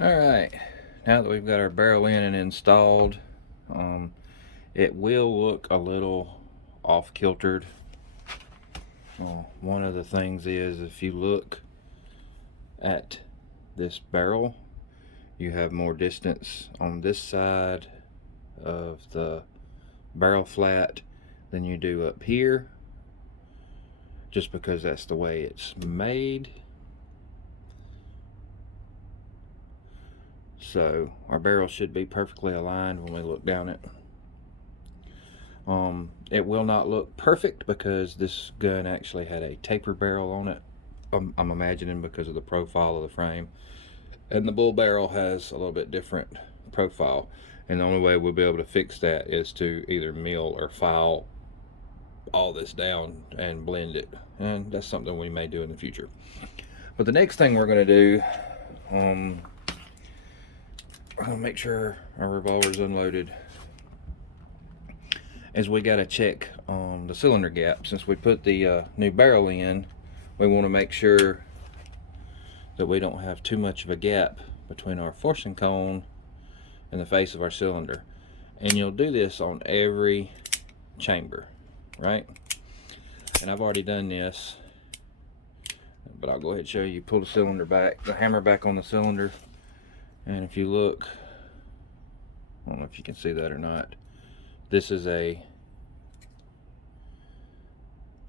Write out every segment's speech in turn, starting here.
Alright, now that we've got our barrel in and installed, it will look a little off kiltered. One of the things is if you look at this barrel, you have more distance on this side of the barrel flat than you do up here, just because that's the way it's made. So our barrel should be perfectly aligned when we look down it. It will not look perfect because this gun actually had a taper barrel on it. I'm imagining because of the profile of the frame. And the bull barrel has a little bit different profile. And the only way we'll be able to fix that is to either mill or file all this down and blend it. And that's something we may do in the future. But the next thing we're going to do, we're going to make sure our revolver's unloaded, is we got to check the cylinder gap. Since we put the new barrel in, we want to make sure that we don't have too much of a gap between our forcing cone and the face of our cylinder. And you'll do this on every chamber, right? And I've already done this, but I'll go ahead and show you. Pull the cylinder back, the hammer back on the cylinder, and if you look, I don't know if you can see that or not, this is a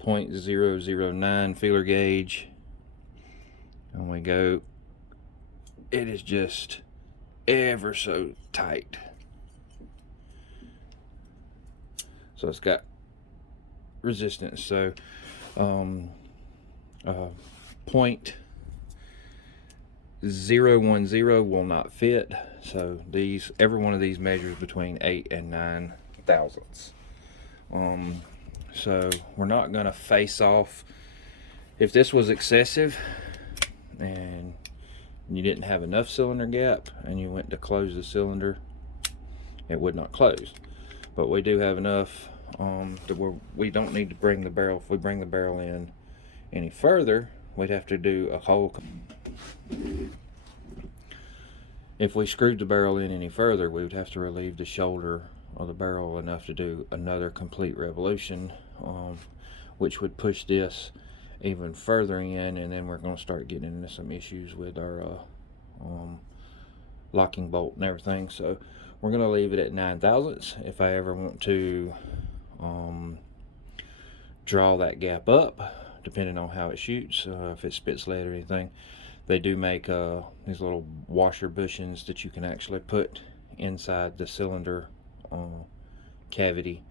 0.009 feeler gauge, and we go, it is just ever so tight. So it's got resistance. So 0.010 will not fit. So these, every one of these measures between 8 and 9 thousandths. So we're not going to face off. If this was excessive and you didn't have enough cylinder gap and you went to close the cylinder, it would not close. But we do have enough that we don't need to bring the barrel. If we bring the barrel in any further, we'd have to do a whole. If we screwed the barrel in any further, we would have to relieve the shoulder of the barrel enough to do another complete revolution, which would push this even further in, and then we're going to start getting into some issues with our locking bolt and everything. So we're going to leave it at 9 thousandths. If I ever want to draw that gap up, depending on how it shoots, if it spits lead or anything, they do make these little washer bushings that you can actually put inside the cylinder cavity.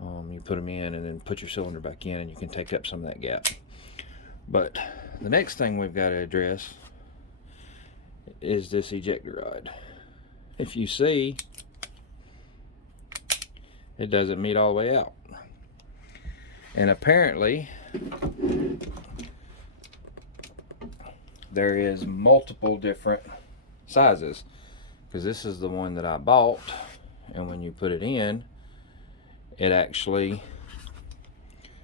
You put them in and then put your cylinder back in, and you can take up some of that gap. But the next thing we've got to address is this ejector rod. If you see, it doesn't meet all the way out. And apparently there is multiple different sizes, because this is the one that I bought, and when you put it in, it actually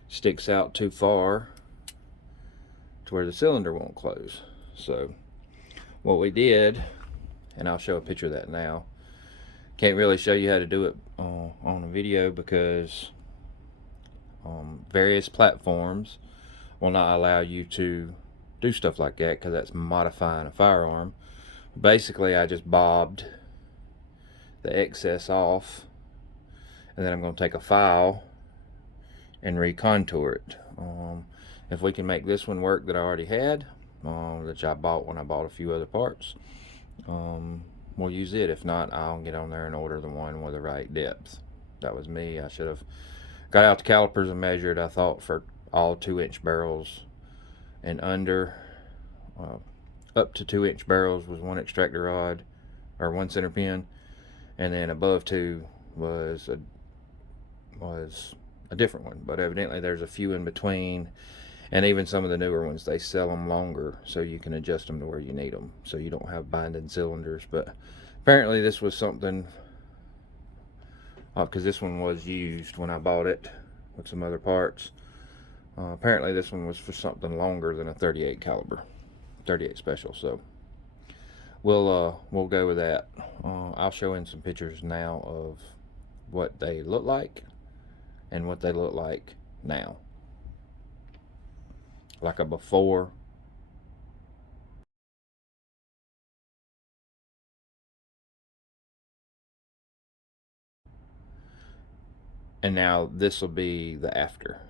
sticks out too far to where the cylinder won't close. So what we did, and I'll show a picture of that now, can't really show you how to do it on a video because various platforms will not allow you to do stuff like that, because that's modifying a firearm. Basically, I just bobbed the excess off, and then I'm going to take a file and recontour it. If we can make this one work that I already had, that I bought when I bought a few other parts, we'll use it. If not, I'll get on there and order the one with the right depth. That was me. I should have got out the calipers and measured. I thought for all 2-inch barrels and under, up to 2-inch barrels was one extractor rod or one center pin, and then above 2 was a different one. But evidently there's a few in between, and even some of the newer ones, they sell them longer so you can adjust them to where you need them, so you don't have binding cylinders. But apparently this was something, because this one was used when I bought it with some other parts. Apparently this one was for something longer than a 38 caliber, 38 special. So we'll go with that. I'll show in some pictures now of what they look like and what they look like now, like a before. And now this will be the after.